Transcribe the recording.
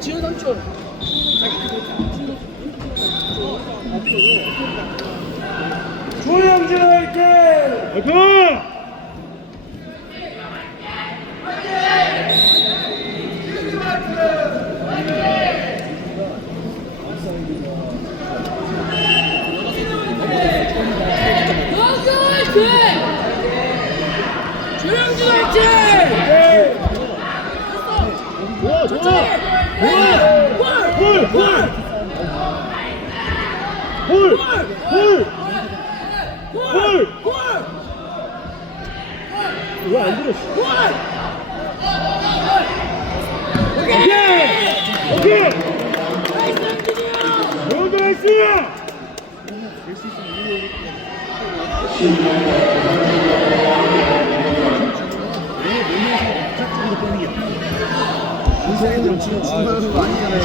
지원당초 조영진 화이팅! 화이팅! 조영진 화이팅! 좋아 좋아! 왜안? 골! 오케이! 오케이! 나이스 형! 영도 나이스! 중 성애들 지금 중간에서 아니잖아요.